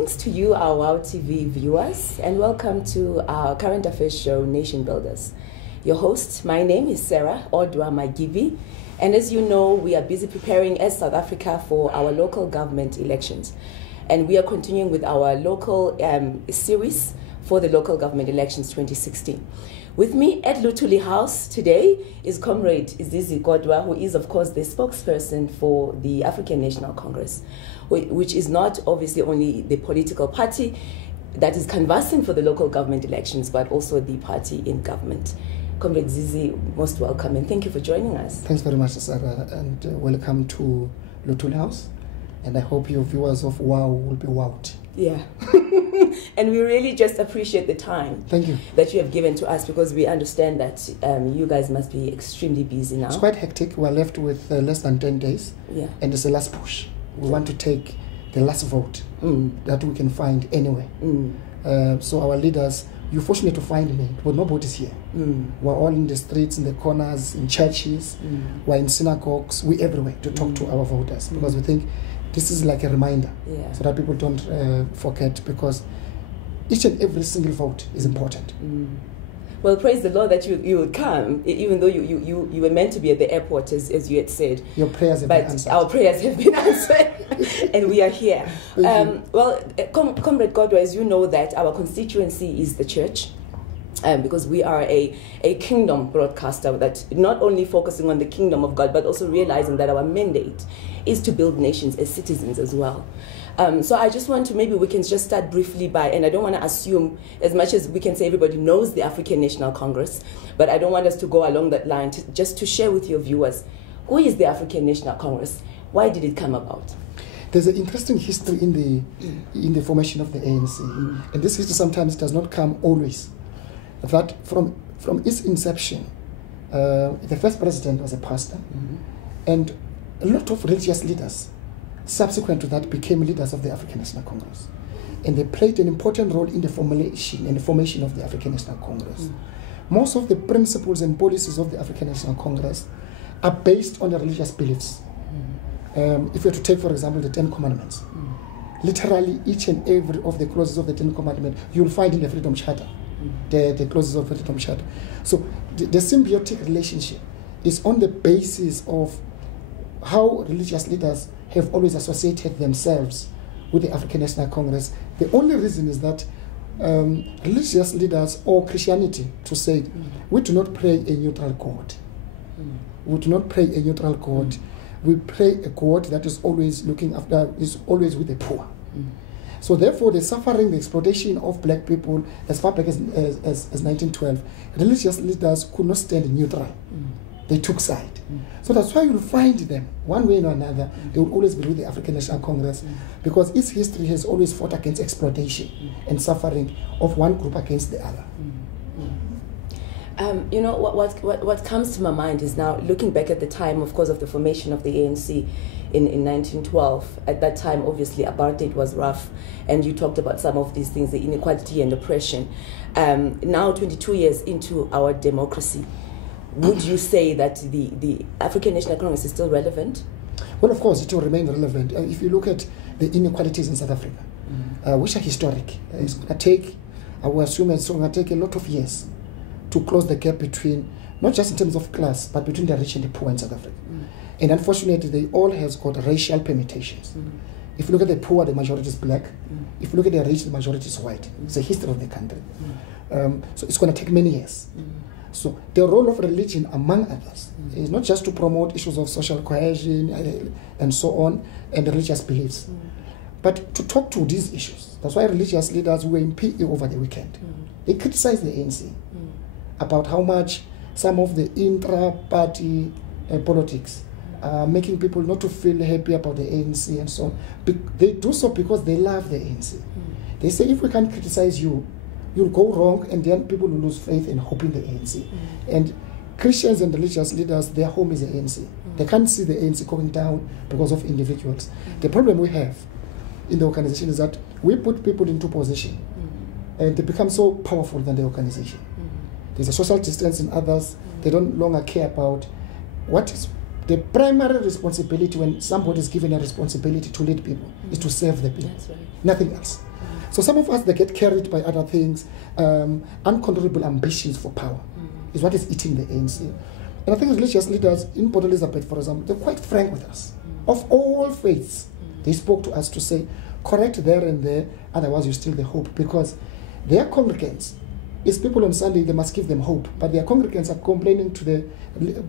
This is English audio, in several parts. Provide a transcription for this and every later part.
Greetings to you, our WOW TV viewers, and welcome to our current affairs show, Nation Builders. Your host, my name is Sarah Odwa Magivi, and as you know, we are busy preparing as South Africa for our local government elections. And we are continuing with our local series for the local government elections 2016. With me at Luthuli House today is Comrade Zizi Kodwa, who is, of course, the spokesperson for the African National Congress, which is not obviously only the political party that is canvassing for the local government elections, but also the party in government. Comrade Zizi, most welcome, and thank you for joining us. Thanks very much, Sarah, and welcome to Luthuli House. And I hope your viewers of WOW will be wowed. Yeah. And we really just appreciate the time Thank you. that you have given to us, because we understand that you guys must be extremely busy now. It's quite hectic. We're left with less than 10 days, Yeah. and it's the last push. We want to take the last vote that we can find anywhere. So our leaders, you're fortunate to find me, but nobody's here. We're all in the streets, in the corners, in churches, we're in synagogues, we're everywhere to talk to our voters, because we think this is like a reminder, so that people don't forget, because each and every single vote is important. Well, praise the Lord that you would come, even though you were meant to be at the airport, as you had said. Your prayers have but been answered. Our prayers have been answered, and we are here. Well, Comrade Kodwa, as you know, that our constituency is the church. Because we are a kingdom broadcaster that not only focusing on the kingdom of God, but also realizing that our mandate is to build nations as citizens as well. So I just want to, maybe we can just start briefly by, and I don't want to assume, as much as we can say everybody knows the African National Congress, but I don't want us to go along that line, just to share with your viewers, who is the African National Congress? Why did it come about? There's an interesting history in the formation of the ANC, and this history sometimes does not come always. That from its inception, the first president was a pastor, and a lot of religious leaders subsequent to that became leaders of the African National Congress, and they played an important role in the formulation and the formation of the African National Congress. Most of the principles and policies of the African National Congress are based on the religious beliefs. If you were to take, for example, the Ten Commandments, literally each and every of the clauses of the Ten Commandments you'll find in the Freedom Charter. The clauses of the Freedom Charter. So the symbiotic relationship is on the basis of how religious leaders have always associated themselves with the African National Congress. The only reason is that religious leaders, or Christianity to say, we do not pray a neutral God. We do not pray a neutral God. We pray a God that is always looking after, is always with the poor. So therefore, the suffering, the exploitation of black people as far back as 1912, religious leaders could not stand neutral. They took side. So that's why you'll find them, one way or another, they will always be with the African National Congress, because its history has always fought against exploitation and suffering of one group against the other. You know, what comes to my mind is now looking back at the time, of course, of the formation of the ANC in 1912. At that time, obviously, apartheid was rough, and you talked about some of these things, the inequality and oppression. Now, 22 years into our democracy, would you say that the African National Congress is still relevant? Well, of course, it will remain relevant. If you look at the inequalities in South Africa, which are historic, it's going to take, I will assume it's going to take a lot of years to close the gap between, not just in terms of class, but between the rich and the poor in South Africa. And unfortunately, they all have got racial permutations. If you look at the poor, the majority is black. If you look at the rich, the majority is white. It's the history of the country. So it's going to take many years. So the role of religion, among others, is not just to promote issues of social cohesion and so on, and religious beliefs, but to talk to these issues. That's why religious leaders were in PE over the weekend. They criticized the ANC about how much some of the intra-party politics are making people not to feel happy about the ANC and so on. They do so because they love the ANC. They say, if we can't criticize you, you'll go wrong, and then people will lose faith and hope in the ANC. And Christians and religious leaders, their home is the ANC. They can't see the ANC going down because of individuals. The problem we have in the organization is that we put people into position, and they become so powerful than the organization. There's a social distance in others. They don't longer care about what is the primary responsibility when somebody is given a responsibility to lead people is to serve the people. That's right. Nothing else. So some of us, they get carried by other things, uncontrollable ambitions for power is what is eating the ANC. And I think religious leaders in Port Elizabeth, for example, they're quite frank with us. Of all faiths, they spoke to us to say, correct there and there, otherwise you steal the hope. Because their congregants, it's people on Sunday, they must give them hope. But their congregants are complaining to the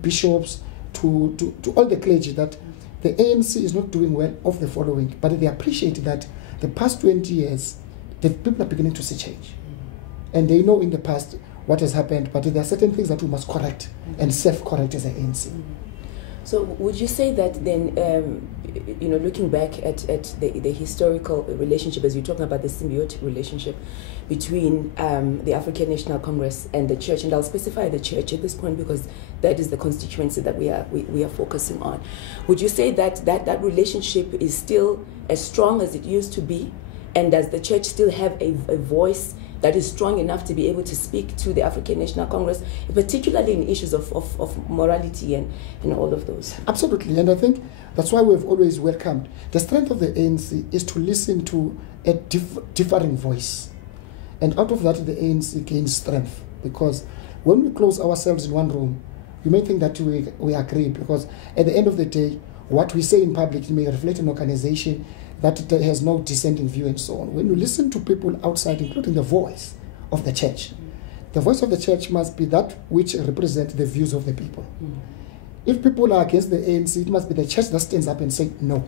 bishops, to all the clergy that the ANC is not doing well of the following. But they appreciate that the past 20 years, the people are beginning to see change. And they know in the past what has happened, but there are certain things that we must correct and self-correct as the ANC. So would you say that then, looking back at the historical relationship, as you're talking about the symbiotic relationship between the African National Congress and the church, and I'll specify the church at this point because that is the constituency that we are focusing on. Would you say that relationship is still as strong as it used to be? And does the church still have a voice that is strong enough to be able to speak to the African National Congress, particularly in issues of morality and all of those? Absolutely, and I think that's why we've always welcomed. The strength of the ANC is to listen to a differing voice. And out of that, the ANC gains strength. Because when we close ourselves in one room, you may think that we agree, because at the end of the day, what we say in public may reflect an organization that has no dissenting view and so on. When you listen to people outside, including the voice of the church, the voice of the church must be that which represents the views of the people. If people are against the ANC, it must be the church that stands up and say no.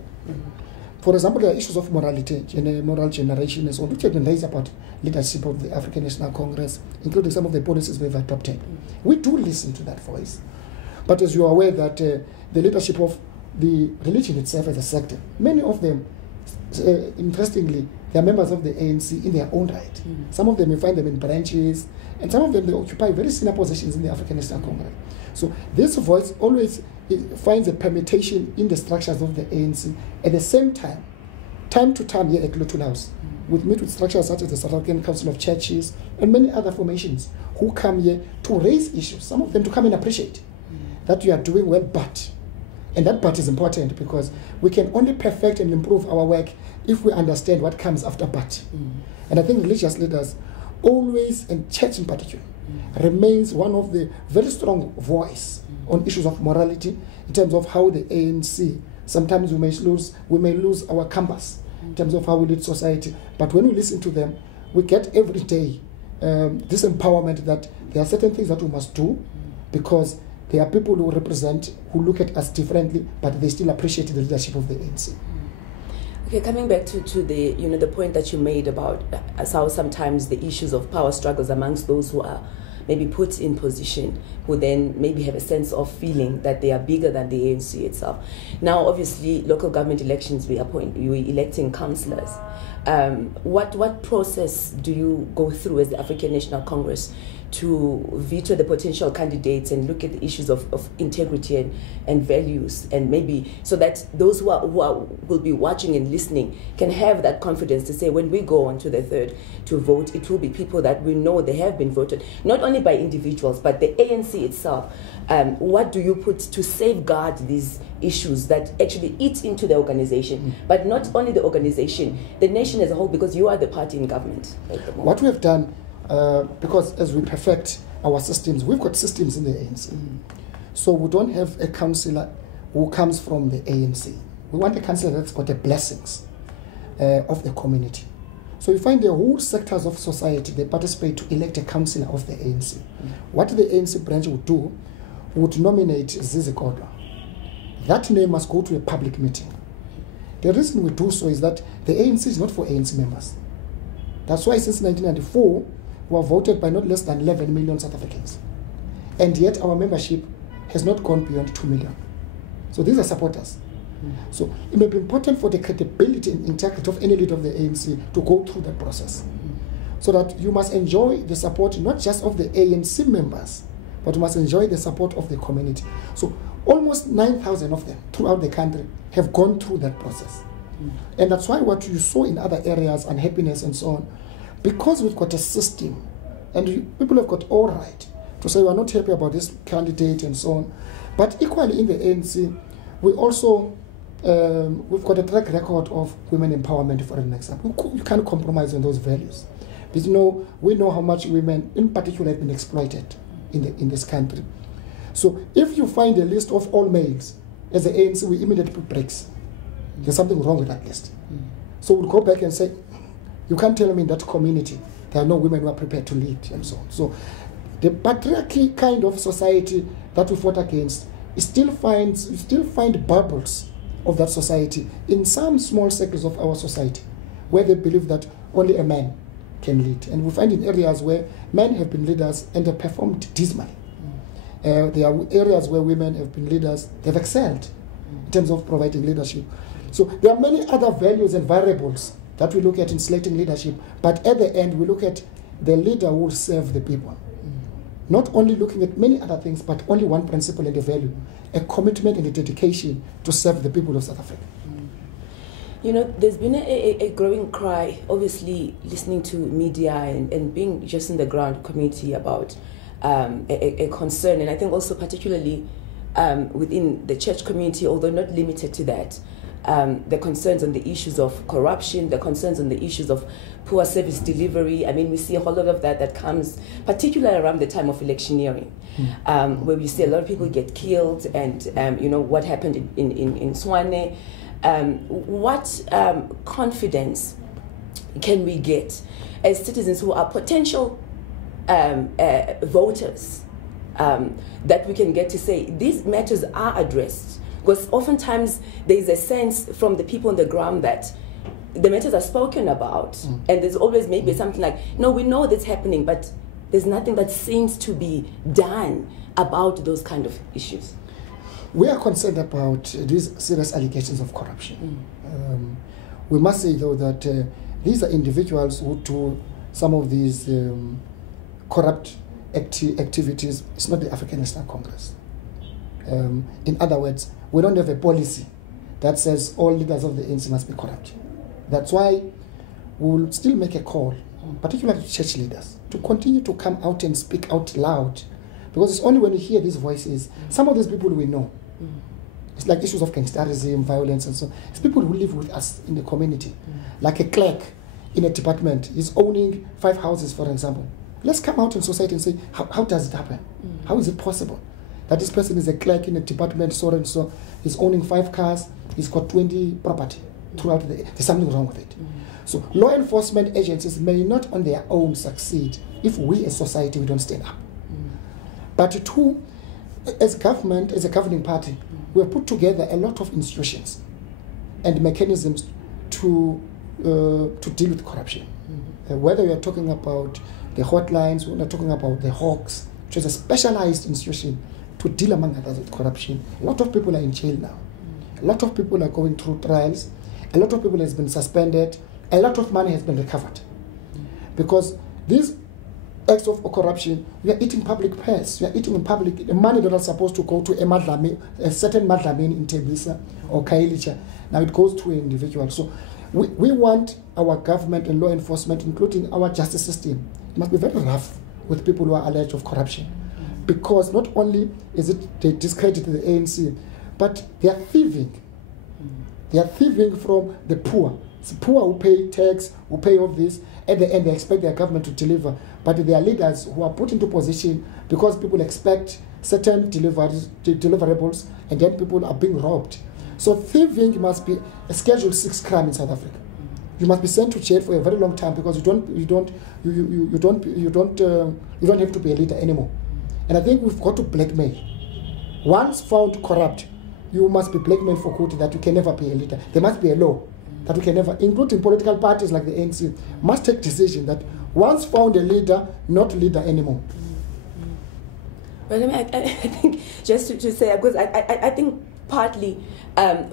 For example, there are issues of morality, moral generation and so on, which have been raised about leadership of the African National Congress, including some of the policies we've adopted. We do listen to that voice. But as you are aware that the leadership of the religion itself as a sector, many of them, interestingly, they are members of the ANC in their own right. Some of them, you find them in branches, and some of them, they occupy very senior positions in the African National Congress. So this voice always finds a permutation in the structures of the ANC. At the same time to time here at Lutul House, we meet with structures such as the South African Council of Churches and many other formations who come here to raise issues, some of them to come and appreciate that you are doing well, and that part is important because we can only perfect and improve our work if we understand what comes after but. And I think religious leaders always, and church in particular, remains one of the very strong voice on issues of morality in terms of how the ANC, sometimes we may lose our compass in terms of how we lead society. But when we listen to them, we get every day this empowerment that there are certain things that we must do because there are people who represent, who look at us differently, but they still appreciate the leadership of the ANC. Okay, coming back to the the point that you made about how sometimes the issues of power struggles amongst those who are maybe put in position, who then maybe have a sense of feeling that they are bigger than the ANC itself. Now, obviously, local government elections, we're electing councillors. What process do you go through as the African National Congress to veto the potential candidates and look at the issues of integrity and values, and maybe so that those who will be watching and listening can have that confidence to say, when we go on to the third to vote, it will be people that we know they have been voted, not only by individuals, but the ANC itself. What do you put to safeguard these issues that actually eat into the organization, but not only the organization, the nation as a whole, because you are the party in government at the moment? What we have done, because as we perfect our systems, we've got systems in the ANC. So we don't have a councillor who comes from the ANC. We want a councillor that's got the blessings of the community. So you find the whole sectors of society, they participate to elect a councillor of the ANC. What the ANC branch would do, would nominate Zizi Kodwa. That name must go to a public meeting. The reason we do so is that the ANC is not for ANC members. That's why since 1994, we are voted by not less than 11 million South Africans. And yet our membership has not gone beyond 2 million. So these are supporters. So it may be important for the credibility and integrity of any leader of the ANC to go through that process. So that you must enjoy the support not just of the ANC members, but you must enjoy the support of the community. So almost 9,000 of them throughout the country have gone through that process. And that's why what you saw in other areas, unhappiness and so on, because we've got a system, and people have got all right to say we're not happy about this candidate and so on. But equally in the ANC, we also we've got a track record of women empowerment, for an example. You can't compromise on those values. Because we know how much women, in particular, have been exploited in this country. So if you find a list of all males, as the ANC, we immediately put brakes. There's something wrong with that list. So we'll go back and say, you can't tell me in that community there are no women who are prepared to lead, and so on. So the patriarchy kind of society that we fought against, you still find bubbles of that society in some small sectors of our society, where they believe that only a man can lead. And we find in areas where men have been leaders and have performed dismally. There are areas where women have been leaders, they've excelled in terms of providing leadership. So there are many other values and variables that we look at in selecting leadership, but at the end we look at the leader who will serve the people. Not only looking at many other things, but only one principle and a value, a commitment and a dedication to serve the people of South Africa. You know, there's been a growing cry, obviously listening to media and being just in the ground community about a concern, and I think also particularly within the church community, although not limited to that, the concerns on the issues of corruption, the concerns on the issues of poor service delivery. I mean, we see a whole lot of that comes particularly around the time of electioneering, where we see a lot of people get killed, and you know what happened in Swane. What confidence can we get as citizens who are potential voters, that we can get to say these matters are addressed? Because oftentimes there is a sense from the people on the ground that the matters are spoken about, and there's always maybe something like, no, we know that's happening, but there's nothing that seems to be done about those kind of issues. We are concerned about these serious allegations of corruption. We must say, though, that these are individuals who do some of these corrupt activities. It's not the African National Congress. In other words, we don't have a policy that says all leaders of the ANC must be corrupt. That's why we will still make a call, particularly church leaders, to continue to come out and speak out loud. Because it's only when you hear these voices, some of these people we know. It's like issues of gangsterism, violence, and so on. It's people who live with us in the community. Like a clerk in a department is owning 5 houses, for example. Let's come out in society and say, how does it happen? How is it possible that this person is a clerk in a department, so and so, he's owning 5 cars, he's got 20 property throughout the, there's something wrong with it. So law enforcement agencies may not on their own succeed if we as society, we don't stand up. But two, as government, as a governing party, we have put together a lot of institutions and mechanisms to deal with corruption. Whether we are talking about the hotlines, we're talking about the Hawks, which is a specialized institution to deal, among others, with corruption. A lot of people are in jail now. A lot of people are going through trials. A lot of people has been suspended. A lot of money has been recovered. Because these acts of corruption, we are eating public purse. We are eating in public the money that is supposed to go to a certain madlamin in Tembisa or Kailicha. Now it goes to an individual. So we want our government and law enforcement, including our justice system, it must be very rough with people who are alleged of corruption. Because not only is it they discredit the ANC, but they are thieving. They are thieving from the poor. It's the poor who pay tax, who pay all this. At the end, they expect their government to deliver. But they are leaders who are put into position because people expect certain deliverables, and then people are being robbed. So thieving must be a Schedule 6 crime in South Africa. You must be sent to jail for a very long time because you don't have to be a leader anymore. And I think we've got to blackmail. Once found corrupt, you must be blackmailed for good that you can never be a leader. There must be a law that we can never, including political parties like the ANC, must take decision that once found a leader, not leader anymore. Well, I think just to say, because I think partly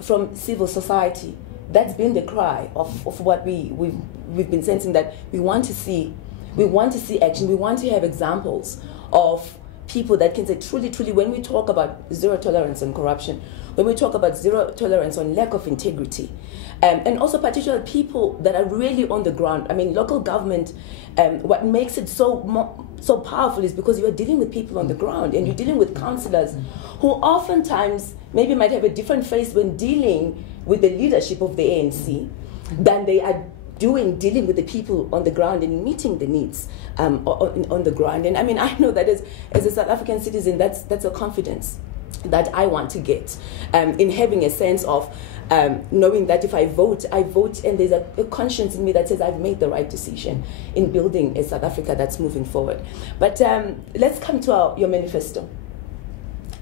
from civil society, that's been the cry of what we've been sensing, that we want to see action. We want to have examples of people that can say truly, when we talk about zero tolerance on corruption, when we talk about zero tolerance on lack of integrity, and also particularly people that are really on the ground. I mean, local government, what makes it so powerful is because you are dealing with people on the ground, and you're dealing with councillors who oftentimes maybe might have a different face when dealing with the leadership of the ANC than they are dealing with the people on the ground and meeting the needs on the ground. And I mean, I know that as a South African citizen, that's a confidence that I want to get in having a sense of knowing that if I vote, and there's a conscience in me that says I've made the right decision in building a South Africa that's moving forward. But let's come to your manifesto.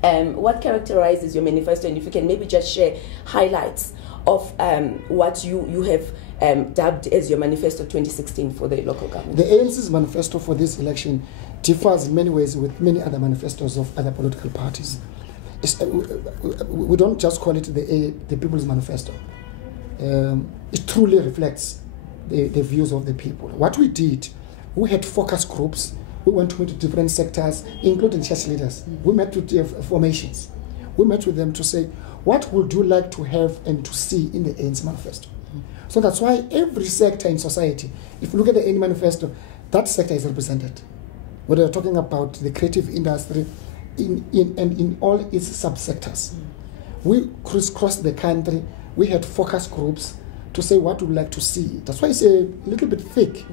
What characterizes your manifesto, and if you can maybe just share highlights of what you have dubbed as your manifesto 2016 for the local government. The ANC's manifesto for this election differs in many ways with many other manifestos of other political parties. We don't just call it the People's Manifesto. It truly reflects the views of the people. What we did, we had focus groups. We went to different sectors, including church leaders. We met with formations. We met with them to say, what would you like to have and to see in the ANC manifesto? So that's why every sector in society, if you look at the ANC manifesto, that sector is represented. Whether we're talking about the creative industry, in all its subsectors. We crisscrossed the country. We had focus groups to say what we'd like to see. That's why it's a little bit thick,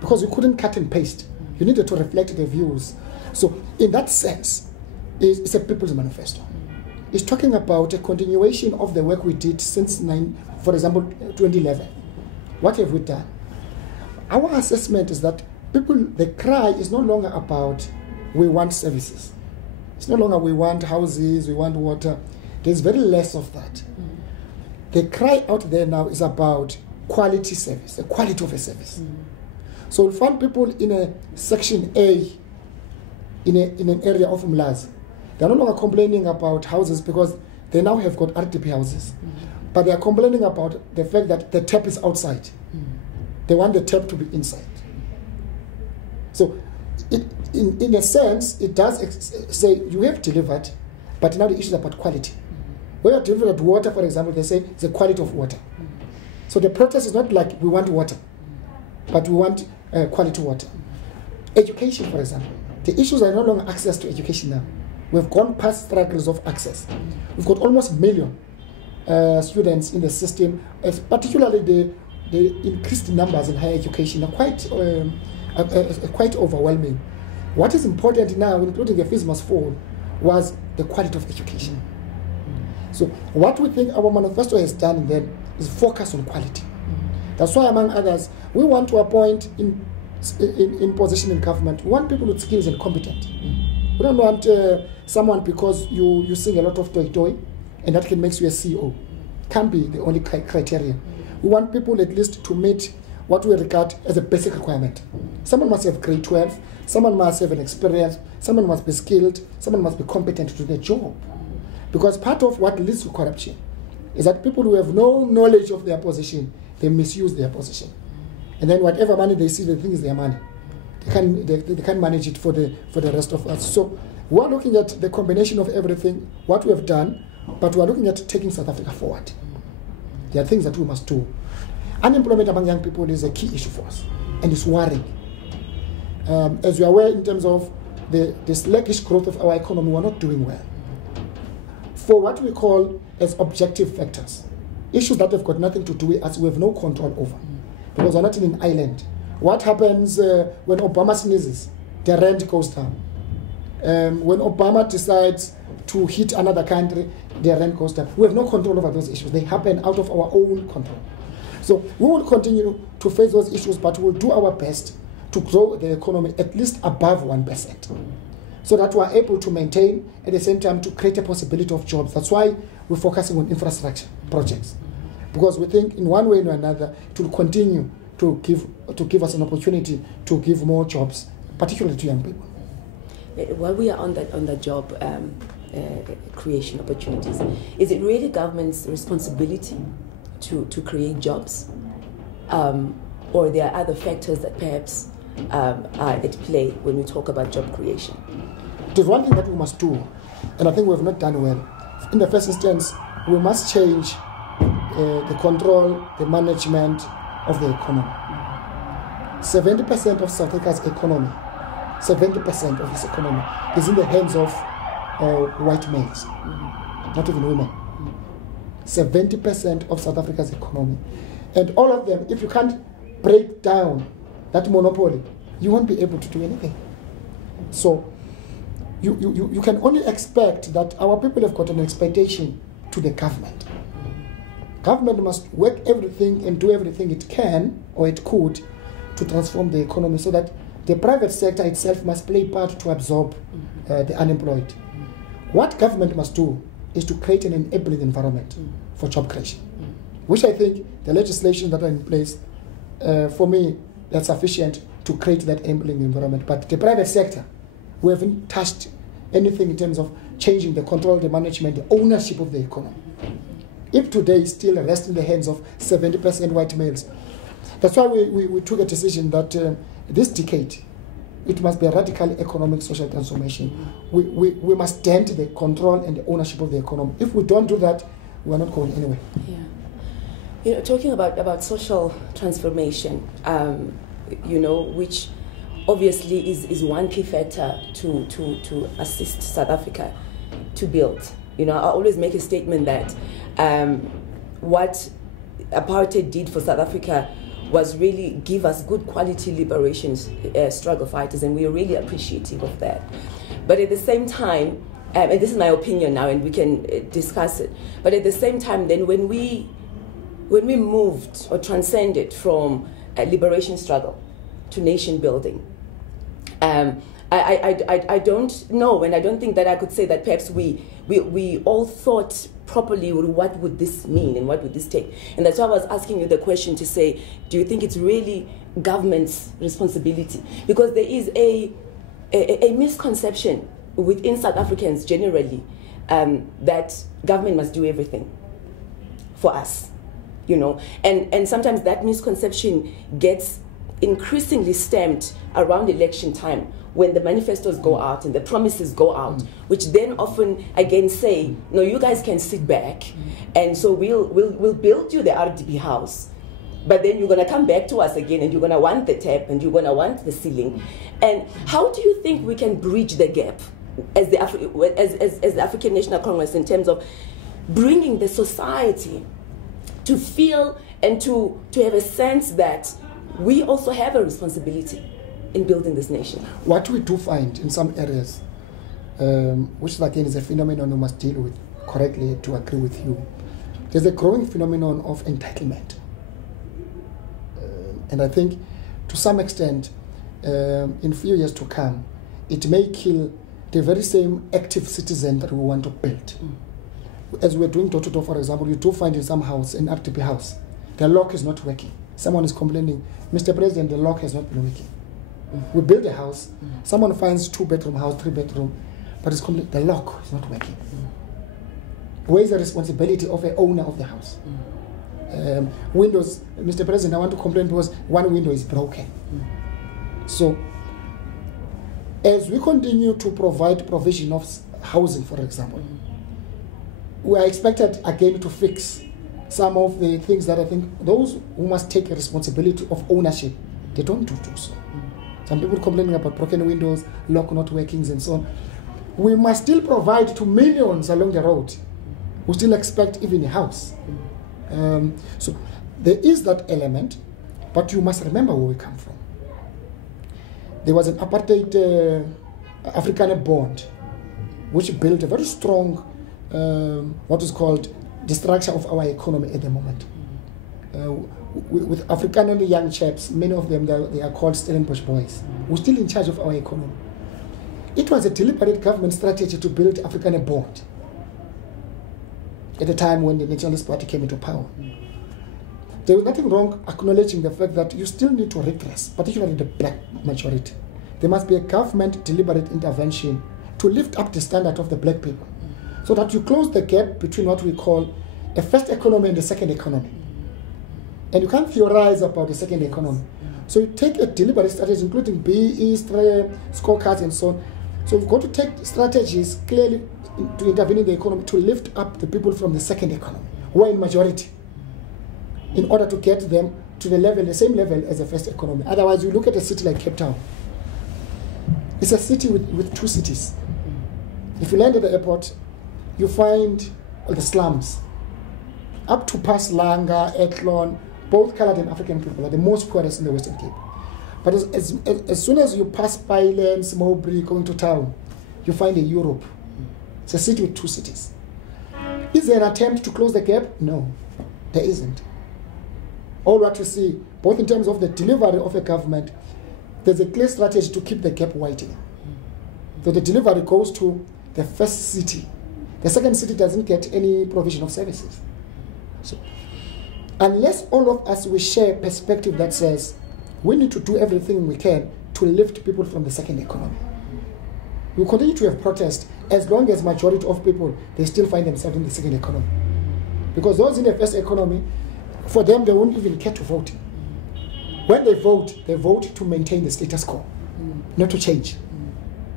because you couldn't cut and paste. You needed to reflect the views. So in that sense, it's a People's Manifesto. It's talking about a continuation of the work we did since, for example, 2011. What have we done? Our assessment is that the cry is no longer about we want services. It's no longer we want houses, we want water. There's very less of that. The cry out there now is about quality service, the quality of a service. So we'll find people in a section A, in an area of Umlazi. They're no longer complaining about houses because they now have got RDP houses. But they are complaining about the fact that the tap is outside. They want the tap to be inside. So in a sense, it does say you have delivered, but now the issue is about quality. When you're delivered water, for example, they say it's the quality of water. So the protest is not like we want water, but we want quality water. Education, for example. The issues are no longer access to education now. We've gone past struggles of access. We've got almost 1 million students in the system, particularly the increased numbers in higher education are quite overwhelming. What is important now, including the fees must fall, was the quality of education. So what we think our manifesto has done then is focus on quality. That's why, among others, we want to appoint in position in government, we want people with skills and competent. We don't want someone because you sing a lot of toy and that can make you a CEO. Can't be the only criteria. We want people at least to meet what we regard as a basic requirement. Someone must have grade 12, someone must have an experience, someone must be skilled, someone must be competent to do the job. Because part of what leads to corruption is that people who have no knowledge of their position, they misuse their position. And then whatever money they see, they think is their money. They can't manage it for the rest of us. So we're looking at the combination of everything, what we have done, but we're looking at taking South Africa forward. There are things that we must do. Unemployment among young people is a key issue for us, and it's worrying. As you are aware, in terms of the sluggish growth of our economy, we're not doing well. For what we call as objective factors, issues that have got nothing to do with us, we have no control over, because we're not in an island. What happens when Obama sneezes? The rent goes down. When Obama decides to hit another country, the rent goes down. We have no control over those issues. They happen out of our own control. So we will continue to face those issues, but we'll do our best to grow the economy at least above 1%, so that we're able to maintain, at the same time, to create a possibility of jobs. That's why we're focusing on infrastructure projects, because we think in one way or another it will continue to give us an opportunity to give more jobs, particularly to young people. While we are on the job creation opportunities, is it really government's responsibility to create jobs, or there are other factors that perhaps are at play when we talk about job creation? It is one thing that we must do, and I think we have not done well. In the first instance, we must change the control, the management of the economy. 70% of South Africa's economy, 70% of its economy is in the hands of white males, not even women. 70% of South Africa's economy. And all of them, if you can't break down that monopoly, you won't be able to do anything. So you can only expect that our people have got an expectation to the government. Government must work everything and do everything it can or it could to transform the economy, so that the private sector itself must play part to absorb the unemployed. What government must do is to create an enabling environment for job creation, which I think the legislation that are in place, for me, that's sufficient to create that enabling environment. But the private sector, we haven't touched anything in terms of changing the control, the management, the ownership of the economy. If today still rests in the hands of 70% white males, that's why we took a decision that this decade, it must be a radical economic social transformation. We must dent the control and the ownership of the economy. If we don't do that, we're not going anywhere. Yeah. You know, talking about social transformation, which obviously is one key factor to assist South Africa to build. I always make a statement that what apartheid did for South Africa was really give us good quality liberation struggle fighters, and we are really appreciative of that. But at the same time, and this is my opinion now, and we can discuss it, but at the same time, then when we moved or transcended from a liberation struggle to nation building, I don't know, and I don't think that I could say that perhaps we all thought properly what would this mean and what would this take. And that's why I was asking you the question to say, do you think it's really government's responsibility? Because there is a misconception within South Africans generally that government must do everything for us, and sometimes that misconception gets increasingly stamped around election time, when the manifestos go out and the promises go out, which then often again say, no, you guys can sit back, and so we'll build you the RDP house, but then you're going to come back to us again, and you're going to want the tap, and you're going to want the ceiling. And how do you think we can bridge the gap as the African National Congress in terms of bringing the society to feel and to have a sense that we also have a responsibility in building this nation? What we do find in some areas, which again is a phenomenon we must deal with correctly, to agree with you, there's a growing phenomenon of entitlement. And I think to some extent, in few years to come, it may kill the very same active citizen that we want to build. As we're doing door-to-door, for example, you do find in some house, in RDP house, the lock is not working. Someone is complaining, Mr. President, the lock has not been working. We build a house, someone finds 2-bedroom house, 3-bedroom, but it's the lock is not working. Where is the responsibility of the owner of the house? Windows, Mr. President, I want to complain because one window is broken. So, as we continue to provide provision of housing, for example, we are expected again to fix some of the things that I think those who must take a responsibility of ownership, they don't do so. Some people complaining about broken windows, lock not workings, and so on. We must still provide to millions along the road who still expect even a house. So there is that element, but you must remember where we come from. There was an apartheid Afrikaner bond, which built a very strong, what is called the structure of our economy at the moment. With Afrikaner young chaps, many of them, they are called Stellenbosch boys, who are still in charge of our economy. It was a deliberate government strategy to build Afrikaner bond at the time when the Nationalist Party came into power. There was nothing wrong acknowledging the fact that you still need to regress, particularly the black majority. There must be a government deliberate intervention to lift up the standard of the black people, so that you close the gap between what we call a first economy and the second economy. And you can't theorize about the second economy. So you take a deliberate strategy, including BE, scorecards, and so on, So we've got to take strategies clearly to intervene in the economy to lift up the people from the second economy, who are in majority, in order to get them to the same level as the first economy. Otherwise, you look at a city like Cape Town. It's a city with two cities. If you land at the airport, you find the slums. Up to past Langa, Etlon, both colored and African people are the most poorest in the Western Cape. But as soon as you pass Pinelands, Mowbray, going to town, you find a Europe. It's a city with two cities. Is there an attempt to close the gap? No, there isn't. All what you see, both in terms of the delivery of a government, there's a clear strategy to keep the gap widening. So the delivery goes to the first city. The second city doesn't get any provision of services. So, unless all of us we share a perspective that says we need to do everything we can to lift people from the second economy, we continue to have protests as long as majority of people, they still find themselves in the second economy. Because those in the first economy, for them, they won't even care to vote. When they vote to maintain the status quo, not to change.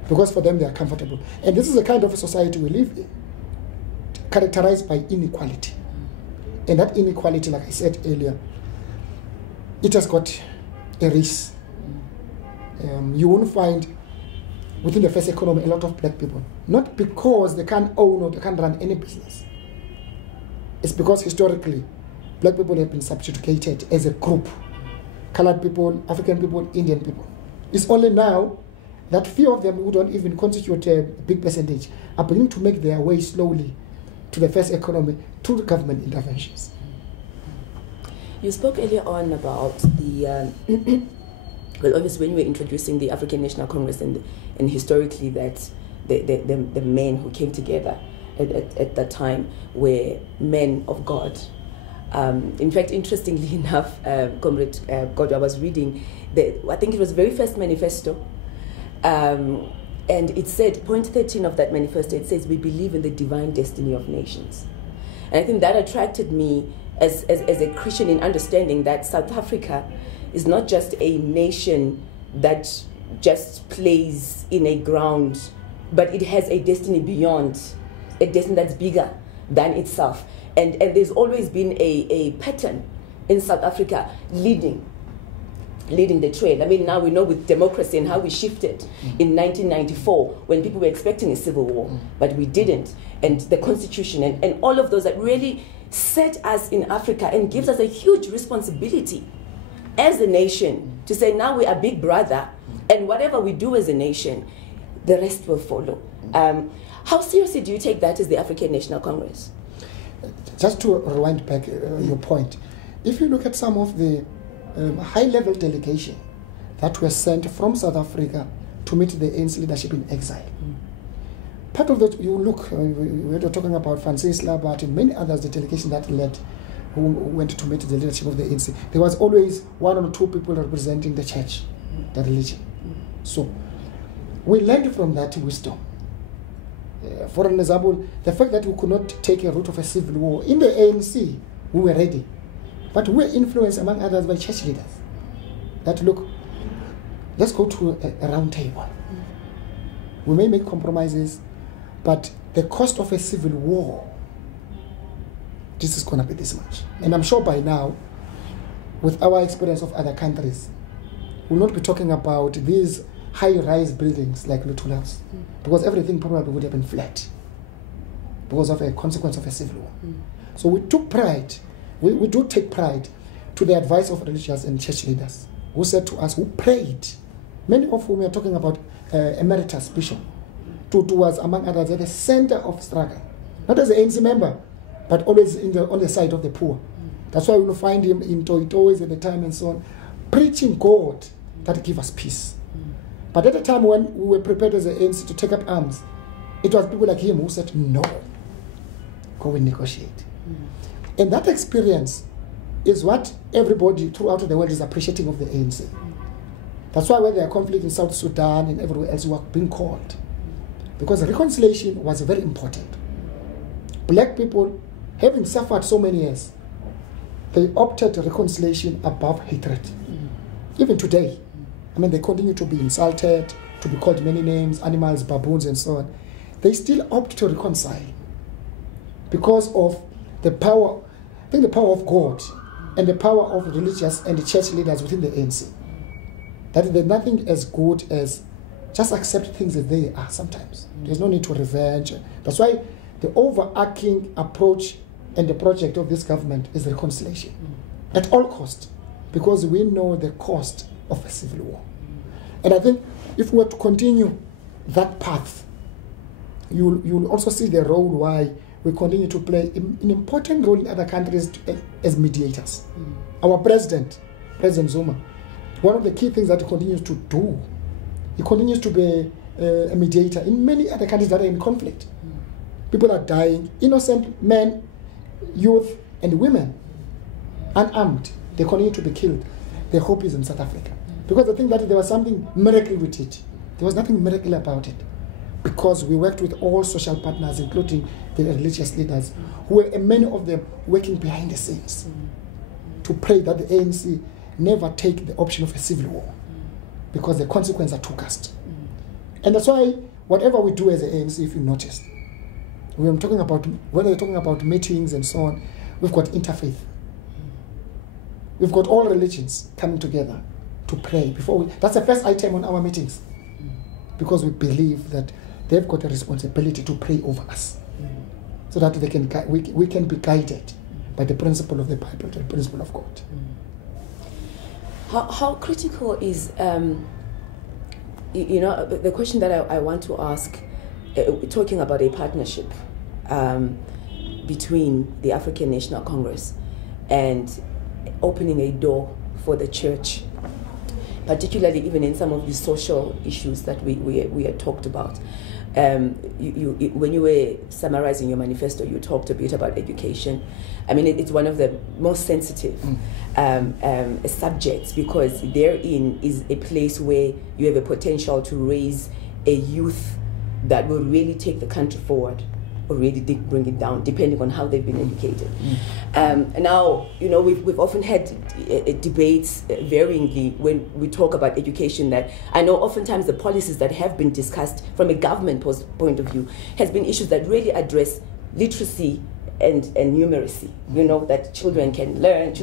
Because for them, they are comfortable. And this is the kind of a society we live in, characterized by inequality. And that inequality, like I said earlier, it has got a race. You won't find within the first economy a lot of black people. Not because they can't own or they can't run any business. It's because historically, black people have been subjugated as a group. Colored people, African people, Indian people. It's only now that few of them who don't even constitute a big percentage are beginning to make their way slowly to the first economy through government interventions. You spoke earlier on about the, well, obviously when you were introducing the African National Congress and historically that the men who came together at that time were men of God. In fact, interestingly enough, Comrade God, I was reading, I think it was the very first manifesto, and it said, point 13 of that manifesto, it says, we believe in the divine destiny of nations. And I think that attracted me as a Christian in understanding that South Africa is not just a nation that just plays in a ground, but it has a destiny beyond, a destiny that's bigger than itself. And there's always been a pattern in South Africa leading the trail. I mean, now we know with democracy and how we shifted in 1994 when people were expecting a civil war, but we didn't. And the constitution and all of those that really set us in Africa and gives us a huge responsibility as a nation to say now we are big brother, and whatever we do as a nation, the rest will follow. How seriously do you take that as the African National Congress? Just to rewind back your point, if you look at some of the high-level delegation that were sent from South Africa to meet the ANC leadership in exile, part of that, you look, we were talking about Francis Labart and many others, the delegation that led, who went to meet the leadership of the ANC, there was always one or two people representing the church, the religion. So we learned from that wisdom. For an example, the fact that we could not take a route of a civil war, in the ANC, we were ready. But we were influenced, among others, by church leaders. That, look, let's go to a round table. We may make compromises, but the cost of a civil war, this is going to be this much. And I'm sure by now, with our experience of other countries, we'll not be talking about these high-rise buildings like Luthuli House, because everything probably would have been flat because of a consequence of a civil war. So we took pride, we do take pride to the advice of religious and church leaders who said to us, who prayed, many of whom we are talking about emeritus bishop, who was, among others, at the center of struggle, not as an ANC member, but always on the side of the poor. That's why we will find him in Toys at the time and so on, preaching God that give us peace. But at the time when we were prepared as an ANC to take up arms, it was people like him who said, no, go and negotiate. And that experience is what everybody throughout the world is appreciating of the ANC. That's why when there are conflict in South Sudan and everywhere else, we are being called. Because reconciliation was very important. Black people, having suffered so many years, they opted reconciliation above hatred. Even today, I mean, they continue to be insulted, to be called many names, animals, baboons, and so on, they still opt to reconcile because of the power, I think the power of God and the power of religious and the church leaders within the ANC. That there's nothing as good as just accept things as they are sometimes. There's no need to revenge. That's why the overarching approach and the project of this government is reconciliation at all costs, because we know the cost of a civil war. And I think if we were to continue that path, you'll also see the role why we continue to play an important role in other countries as mediators. Our President Zuma, one of the key things that he continues to do, he continues to be a mediator in many other countries that are in conflict. People are dying, innocent men, youth, and women, unarmed. They continue to be killed. The hope is in South Africa. Because I think that there was something miracle with it. There was nothing miracle about it. Because we worked with all social partners, including the religious leaders, who were, many of them, working behind the scenes to pray that the ANC never take the option of a civil war, because the consequences are too vast. And that's why whatever we do as the ANC, if you notice, when we're talking about, whether we're talking about meetings and so on, we've got interfaith. We've got all religions coming together to pray before we. That's the first item on our meetings, because we believe that they've got a responsibility to pray over us, so that they can we can be guided by the principle of the Bible, the principle of God. How critical is the question that I want to ask, talking about a partnership between the African National Congress and opening a door for the church, particularly even in some of the social issues that we had talked about. When you were summarizing your manifesto, you talked a bit about education. I mean, it's one of the most sensitive subjects, because therein is a place where you have a potential to raise a youth that will really take the country forward, or really bring it down, depending on how they've been educated. Now, we've often had debates varyingly when we talk about education, that I know oftentimes the policies that have been discussed from a government point of view has been issues that really address literacy and numeracy, that children can learn,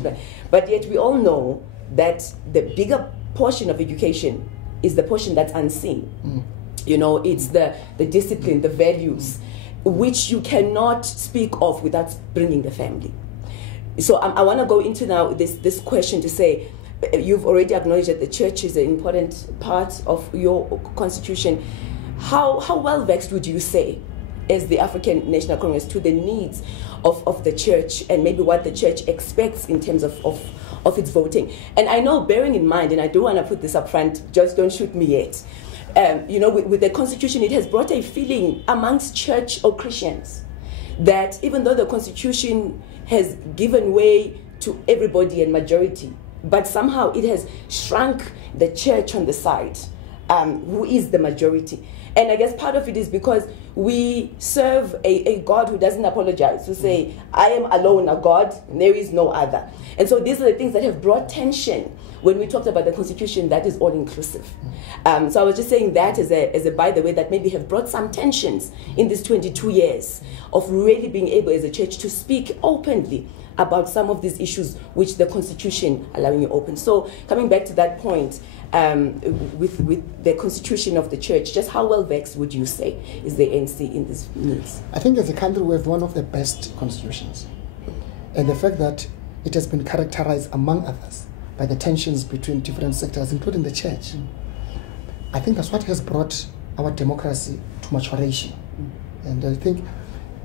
but yet we all know that the bigger portion of education is the portion that's unseen. It's the discipline, the values, which you cannot speak of without bringing the family. So I want to go into now this question to say, you've already acknowledged that the church is an important part of your constitution. How well vexed would you say, as the African National Congress, to the needs of the church, and maybe what the church expects in terms of its voting? And I know, bearing in mind, and I do want to put this up front, just don't shoot me yet, with the Constitution, it has brought a feeling amongst church or Christians that even though the Constitution has given way to everybody and majority, but somehow it has shrunk the church on the side, who is the majority. And I guess part of it is because we serve a God who doesn't apologize, who say, I am alone a God, and there is no other. And so these are the things that have brought tension when we talked about the Constitution that is all-inclusive. So I was just saying that as a by the way, that maybe have brought some tensions in these 22 years of really being able as a church to speak openly about some of these issues which the Constitution allowing you open. So coming back to that point, with the Constitution of the church, just how well vexed would you say is the ANC in these needs? I think as a country we have one of the best constitutions. And the fact that it has been characterized, among others, by the tensions between different sectors, including the church. I think that's what has brought our democracy to maturation. And I think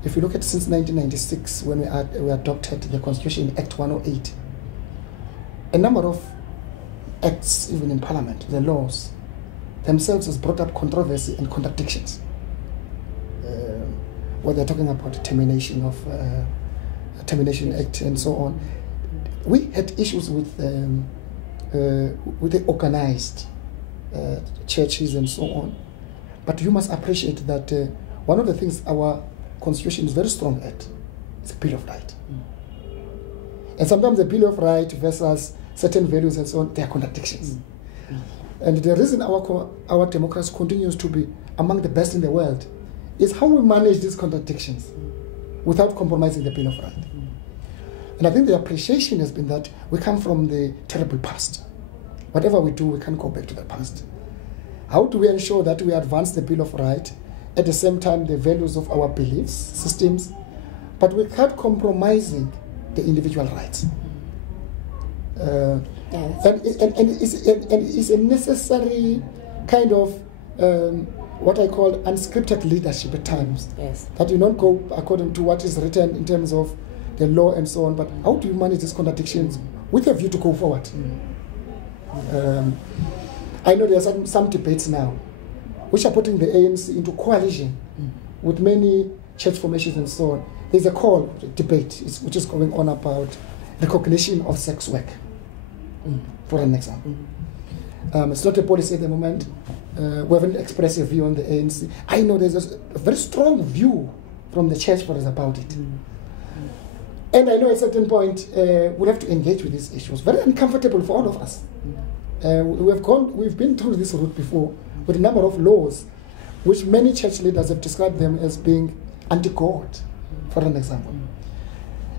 if you look at since 1996, when we adopted the Constitution, Act 108, a number of acts, even in Parliament, the laws themselves has brought up controversy and contradictions. Where they're talking about termination of Termination Act and so on. We had issues with the organized churches and so on. But you must appreciate that one of the things our Constitution is very strong at is the Bill of Rights. And sometimes the Bill of Rights versus certain values and so on, there are contradictions. And the reason our democracy continues to be among the best in the world is how we manage these contradictions without compromising the Bill of Rights. And I think the appreciation has been that we come from the terrible past. Whatever we do, we can't go back to the past. How do we ensure that we advance the Bill of Rights, at the same time the values of our beliefs, systems, but without compromising the individual rights? And it's a necessary kind of what I call unscripted leadership at times. Yes. That you don't go according to what is written in terms of the law and so on, but how do you manage these contradictions with a view to go forward? I know there are some debates now which are putting the ANC into coalition with many church formations and so on. There's a debate which is going on about recognition of sex work, for an example. It's not a policy at the moment. We haven't expressed a view on the ANC. I know there's a very strong view from the church for us about it. And I know at a certain point we'll have to engage with these issues. Very uncomfortable for all of us. We've been through this route before with a number of laws which many church leaders have described them as being anti-God, for an example.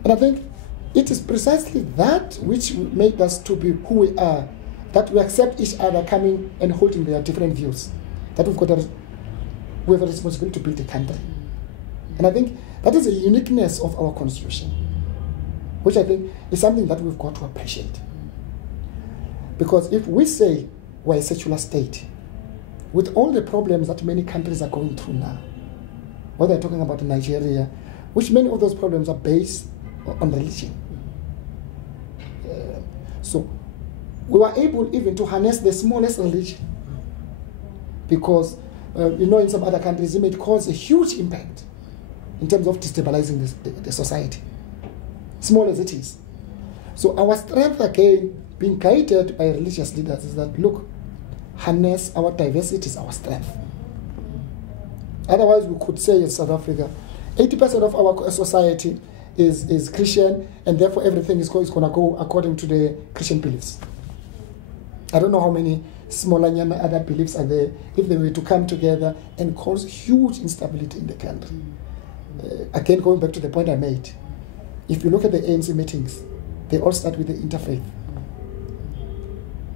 And I think it is precisely that which made us to be who we are, that we accept each other coming and holding their different views, that we have a responsibility to build a country. And I think that is a uniqueness of our constitution, which I think is something that we've got to appreciate. Because if we say we're a secular state, with all the problems that many countries are going through now, whether they're talking about Nigeria, which many of those problems are based on religion. So we were able even to harness the smallest religion, because in some other countries it may cause a huge impact in terms of destabilizing the society, small as it is. So our strength, again, being guided by religious leaders, is that, look, harness our diversity is our strength. Otherwise, we could say in South Africa, 80% of our society is Christian, and therefore everything is going to go according to the Christian beliefs. I don't know how many smaller other beliefs are there, if they were to come together and cause huge instability in the country. Again, going back to the point I made, if you look at the ANC meetings, they all start with the interfaith.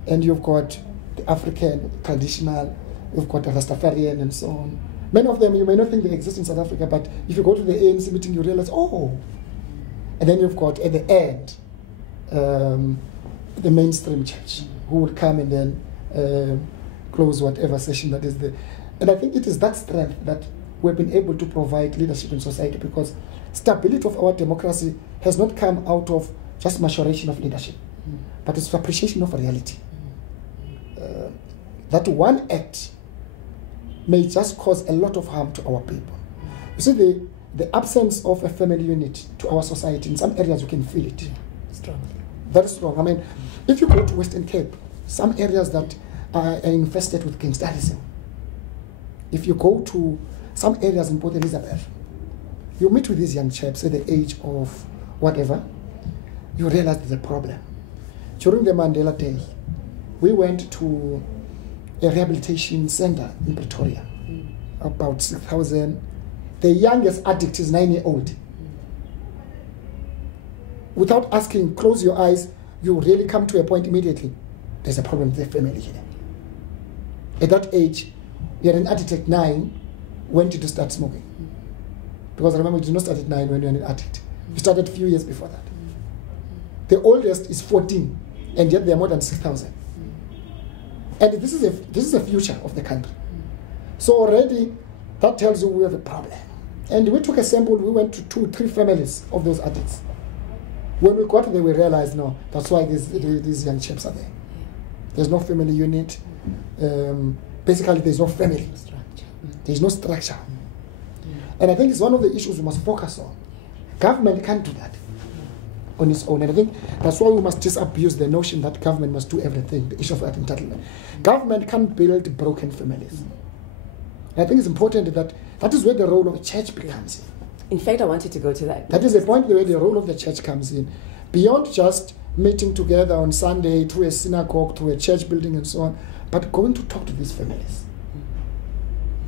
And you've got the African, traditional, you've got the Rastafarian and so on. Many of them, you may not think they exist in South Africa, but if you go to the ANC meeting, you realize, oh. And then you've got, at the end, the mainstream church, who would come and then close whatever session that is there. And I think it is that strength that we've been able to provide leadership in society, because stability of our democracy has not come out of just maturation of leadership, but it's appreciation of reality. That one act may just cause a lot of harm to our people. You see, the absence of a family unit to our society, in some areas you can feel it. Strongly. Very strong. I mean, if you go to Western Cape, some areas that are infested with gangsterism. If you go to some areas in Port Elizabeth, you meet with these young chaps at the age of whatever, you realize there's a problem. During the Mandela Day, we went to a rehabilitation center in Pretoria, about 6,000. The youngest addict is 9-year-old. Without asking, close your eyes, you really come to a point immediately. There's a problem with the family here. At that age, you're an addict at 9. When did you start smoking? Because remember, you did not start at 9 when you're an addict. You started a few years before that. The oldest is 14, and yet there are more than 6,000. And this is a future of the country. So already, that tells you we have a problem. And we took a sample, we went to 2-3 families of those addicts. When we got there, we realized, no, that's why these young chaps are there. There's no family unit. Basically, there's no family. There's no structure. And I think it's one of the issues we must focus on. Government can't do that on its own. And I think that's why we must disabuse the notion that government must do everything, the issue of that entitlement. Government can't build broken families. And I think it's important that is where the role of the church becomes in. In fact, I wanted to go to that. That is the point where the role of the church comes in. Beyond just meeting together on Sunday through a synagogue, through a church building and so on, but going to talk to these families,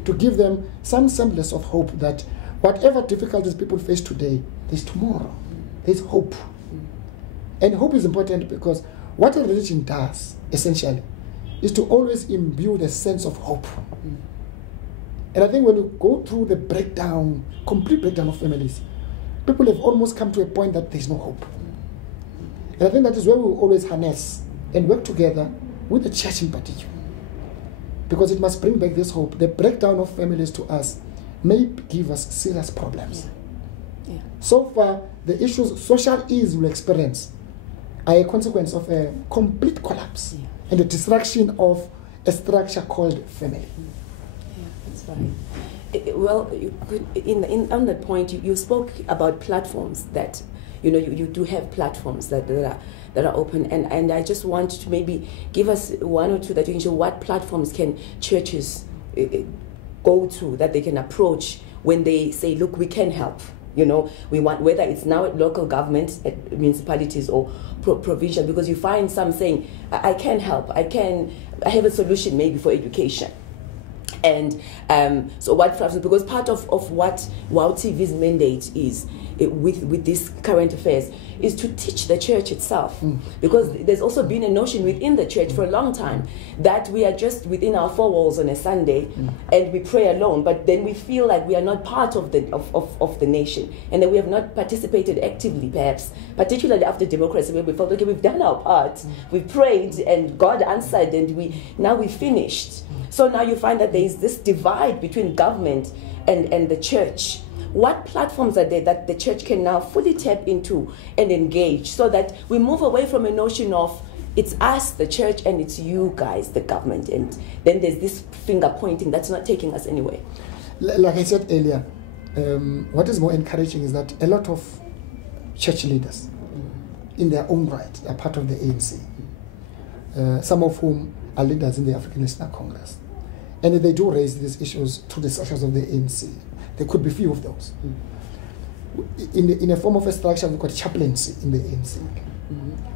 to give them some semblance of hope that whatever difficulties people face today, there's tomorrow, there's hope. And hope is important because what a religion does, essentially, is to always imbue the sense of hope. And I think when you go through the breakdown, complete breakdown of families, people have almost come to a point that there's no hope. And I think that is where we will always harness and work together with the church in particular. Because it must bring back this hope. The breakdown of families to us may give us serious problems. Yeah. So far, the issues social ills we experience are a consequence of a complete collapse and the destruction of a structure called family. Yeah, that's right. Well, you could, on that point, you spoke about platforms that, you do have platforms that are open, and I just want to maybe give us one or two that you can show what platforms can churches go to, that they can approach when they say, look, we can help. We want, whether it's now at local government, at municipalities or provincial, because you find some saying, I can help, I have a solution maybe for education. And so what platforms, because part of what WOW TV's mandate is with this current affairs is to teach the church itself. Because there's also been a notion within the church for a long time that we are just within our four walls on a Sunday and we pray alone, but then we feel like we are not part of the nation, and that we have not participated actively, perhaps, particularly after democracy, where we felt, okay, we've done our part, we prayed and God answered, and we finished. So now you find that there is this divide between government and the church. What platforms are there that the church can now fully tap into and engage, so that we move away from a notion of it's us, the church, and it's you guys, the government, and then there's this finger pointing that's not taking us anywhere? Like I said earlier, what is more encouraging is that a lot of church leaders, in their own right, are part of the ANC, some of whom are leaders in the African National Congress. And they do raise these issues to the structures of the ANC. There could be few of those. In a form of a structure, we've got chaplaincy in the ANC.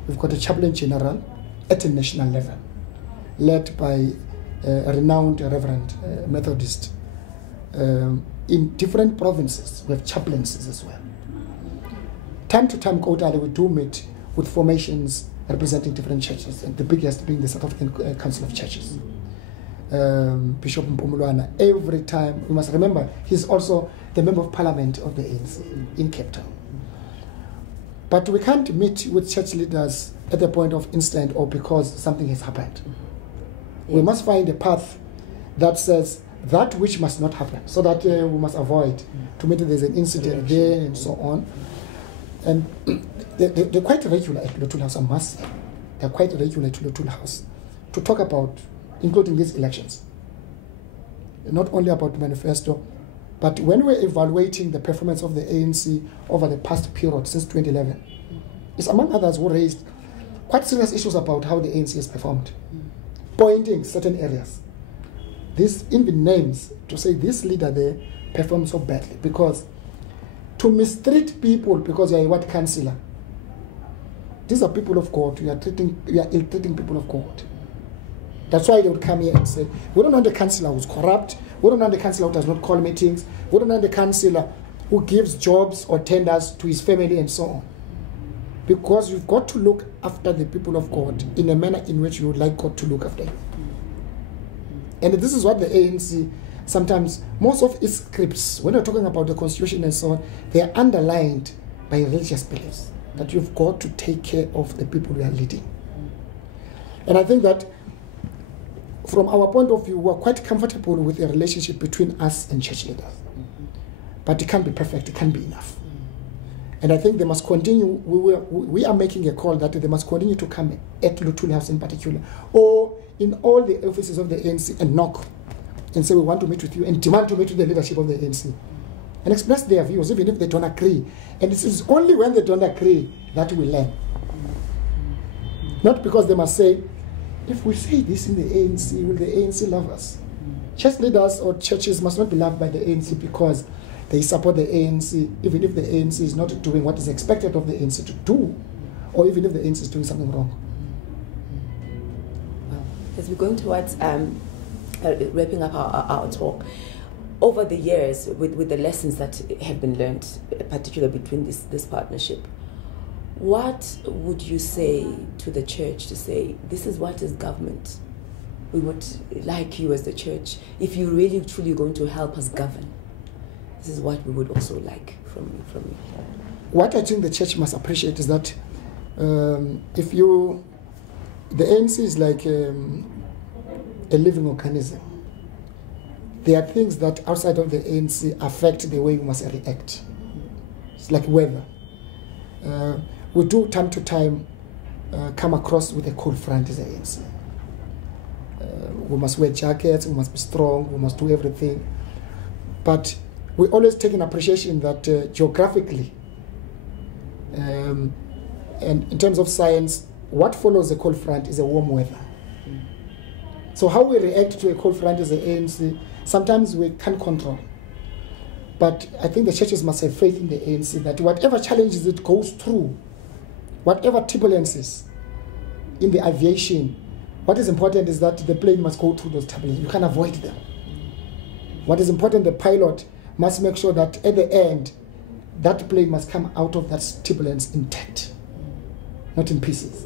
We've got a chaplain general at a national level, led by a renowned Reverend Methodist. In different provinces, we have chaplaincies as well. Time to time, quarterly, we do meet with formations representing different churches, and the biggest being the South African Council of Churches. Bishop Mpumulwana, every time, we must remember, he's also the Member of Parliament of the ANC in Cape Town. But we can't meet with church leaders at the point of instant or because something has happened. We must find a path that says that which must not happen, so that we must avoid to meet there's an incident there and so on. And they're quite regular at Luthuli House, I must say. They're quite regular at Luthuli House to talk about, including these elections. Not only about the manifesto, but when we're evaluating the performance of the ANC over the past period since 2011, it's among others who raised quite serious issues about how the ANC has performed, pointing certain areas. This even names to say this leader there performed so badly, because to mistreat people because you are a what councillor, these are people of God. You are ill-treating people of God. That's why they would come here and say, we don't want the councillor who's corrupt. We don't want the councillor who does not call meetings. We don't want the councillor who gives jobs or tenders to his family and so on. Because you've got to look after the people of God in a manner in which you would like God to look after you. And this is what the ANC, sometimes, most of its scripts, when you're talking about the constitution and so on, they are underlined by religious beliefs, that you've got to take care of the people you are leading. And I think that from our point of view, we're quite comfortable with the relationship between us and church leaders. But it can't be perfect, it can't be enough. And I think they must continue, we are making a call that they must continue to come at Luthuli House in particular, or in all the offices of the ANC, and knock and say, we want to meet with you, and demand to meet with the leadership of the ANC. And express their views, even if they don't agree. And it is only when they don't agree that we learn. Not because they must say, if we say this in the ANC, will the ANC love us? Church leaders or churches must not be loved by the ANC because they support the ANC, even if the ANC is not doing what is expected of the ANC to do, or even if the ANC is doing something wrong. Well, as we're going towards wrapping up our talk, over the years, with the lessons that have been learned, particularly between this partnership, what would you say to the church to say, this is what as government we would like you as the church, if you really truly going to help us govern, this is what we would also like from you. What I think the church must appreciate is that the ANC is like a living organism. There are things that outside of the ANC affect the way we must react. It's like weather. We do time to time come across with a cold front as the ANC. We must wear jackets, we must be strong, we must do everything. But we always take an appreciation that geographically and in terms of science, what follows the cold front is a warm weather. So how we react to a cold front as the ANC, sometimes we can't control. But I think the churches must have faith in the ANC that whatever challenges it goes through, whatever turbulences in the aviation, what is important is that the plane must go through those turbulences. You can't avoid them. What is important, the pilot must make sure that at the end, that plane must come out of that turbulence intact, not in pieces.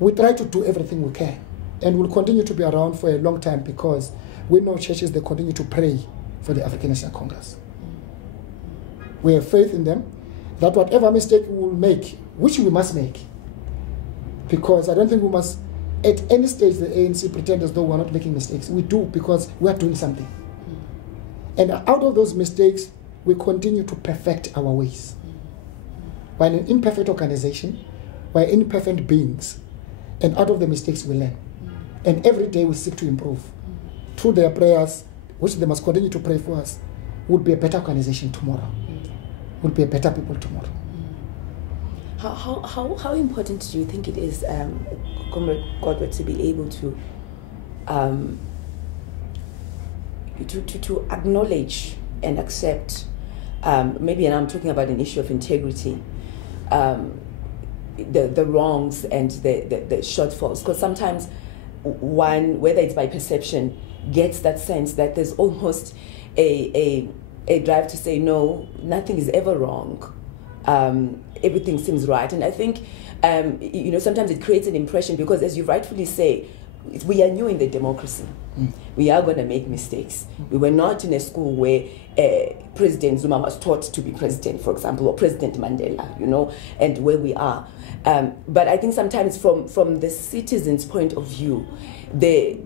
We try to do everything we can, and we'll continue to be around for a long time because we know churches, they continue to pray for the African National Congress. We have faith in them that whatever mistake we will make, which we must make, because I don't think we must, at any stage, the ANC pretend as though we're not making mistakes. We do, because we are doing something. And out of those mistakes, we continue to perfect our ways. We're an imperfect organization, we're imperfect beings, and out of the mistakes we learn. And every day we seek to improve. Through their prayers, which they must continue to pray for us, we'll be a better organization tomorrow. We'll be a better people tomorrow. How important do you think it is, Comrade Godward, to be able to acknowledge and accept, maybe, and I'm talking about an issue of integrity, the wrongs and the shortfalls, because sometimes one, whether it's by perception, gets that sense that there's almost a drive to say, no, nothing is ever wrong. Everything seems right. And I think, sometimes it creates an impression because, as you rightfully say, we are new in the democracy. We are going to make mistakes. We were not in a school where President Zuma was taught to be president, for example, or President Mandela, and where we are. But I think sometimes from the citizen's point of view, the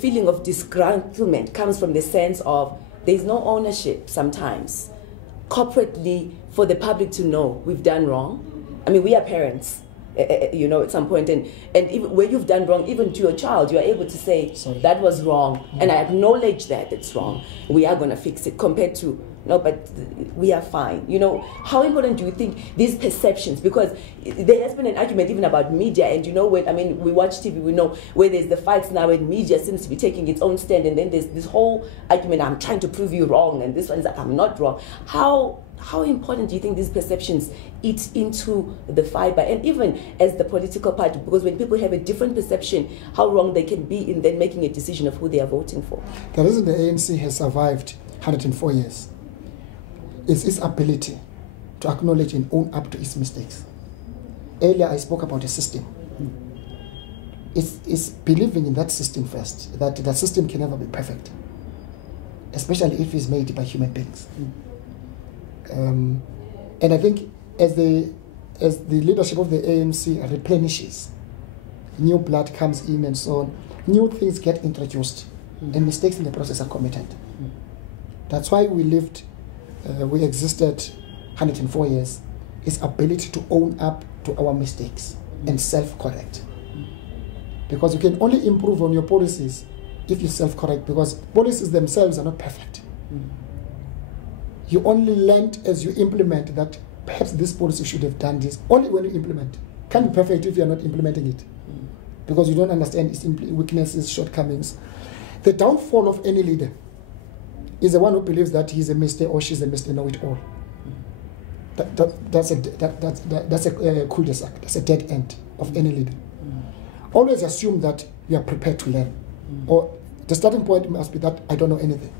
feeling of disgruntlement comes from the sense of there's no ownership sometimes, corporately, for the public to know we've done wrong. I mean, we are parents. At some point, and even where you've done wrong, even to your child, you are able to say, sorry, that was wrong, and I acknowledge that it's wrong. We are going to fix it, compared to, no, but we are fine. How important do you think these perceptions, because there has been an argument even about media, and we watch TV, we know where there's the fights now, and media seems to be taking its own stand, and then there's this whole argument, I'm trying to prove you wrong, and this one's like, I'm not wrong. How important do you think these perceptions eat into the fiber, and even as the political party, because when people have a different perception, how wrong they can be in then making a decision of who they are voting for? The reason the ANC has survived 104 years is its ability to acknowledge and own up to its mistakes. Earlier I spoke about a system. It's believing in that system first, that the system can never be perfect, especially if it's made by human beings. And I think as the leadership of the ANC replenishes, new blood comes in and so on, new things get introduced, and mistakes in the process are committed. That's why we existed 104 years, is ability to own up to our mistakes and self-correct. Because you can only improve on your policies if you self-correct, because policies themselves are not perfect. You only learn as you implement that perhaps this policy should have done this. Only when you implement. Can't be perfect if you are not implementing it. Because you don't understand its weaknesses, shortcomings. The downfall of any leader is the one who believes that he's a Mr. or she's a Mr. Know-it-all. That's a cul-de-sac. That's a dead end of any leader. Always assume that you are prepared to learn. Or the starting point must be that I don't know anything.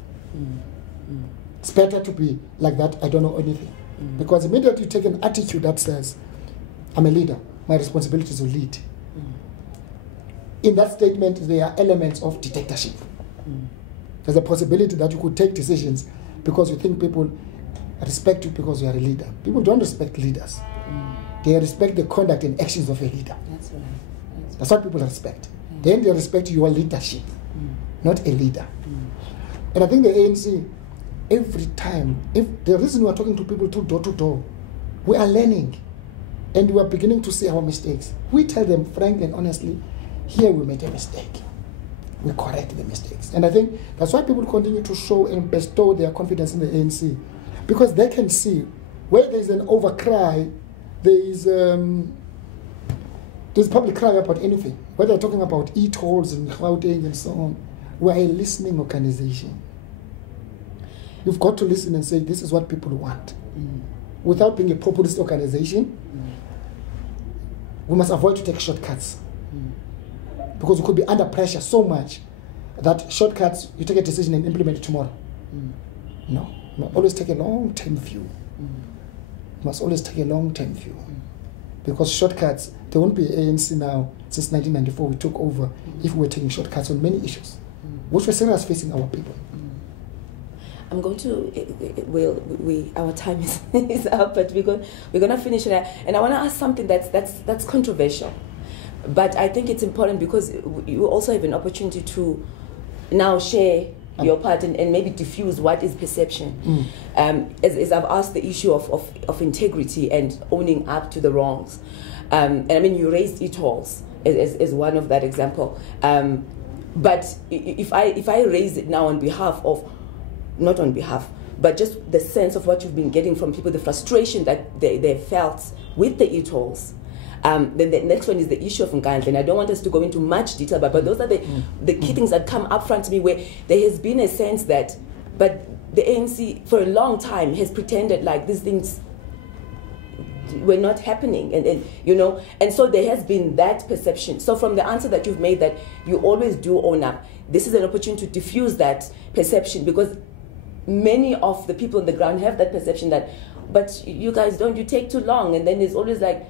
It's better to be like that, I don't know anything. Because immediately you take an attitude that says, I'm a leader, my responsibility is to lead. In that statement, there are elements of dictatorship. There's a possibility that you could take decisions because you think people respect you because you are a leader. People don't respect leaders. They respect the conduct and actions of a leader. That's right. That's what people respect. Then they respect your leadership, not a leader. And I think the ANC, every time, if the reason we are talking to people through door to door, we are learning and we are beginning to see our mistakes. We tell them frankly and honestly, here we made a mistake. We correct the mistakes. And I think that's why people continue to show and bestow their confidence in the ANC, because they can see where there is an overcry, there's public cry about anything, whether they're talking about e-tolls and Gauteng and so on. We're a listening organization. You've got to listen and say, this is what people want. Without being a populist organization, we must avoid to take shortcuts. Because we could be under pressure so much that shortcuts, you take a decision and implement it tomorrow. No, you must always take a long-term view. You must always take a long-term view. Because shortcuts, there won't be ANC now, since 1994 we took over, if we were taking shortcuts on many issues, which were serious facing our people. I'm going to, our time is up, but we're going to finish it. And I want to ask something that's controversial. But I think it's important because you also have an opportunity to now share your part and maybe diffuse what is perception. As I've asked the issue of integrity and owning up to the wrongs. And I mean, you raised e-tolls as one of that example. But if I raise it now on behalf of, not on behalf, but just the sense of what you've been getting from people, the frustration that they felt with the e-tolls. Then the next one is the issue of Nkandla, and I don't want us to go into much detail, but those are the key things that come up front to me, where there has been a sense that, but the ANC for a long time has pretended like these things were not happening, and so there has been that perception. So from the answer that you've made, that you always do own up, this is an opportunity to diffuse that perception, because many of the people on the ground have that perception that, but you guys don't, you take too long, and then it's always like,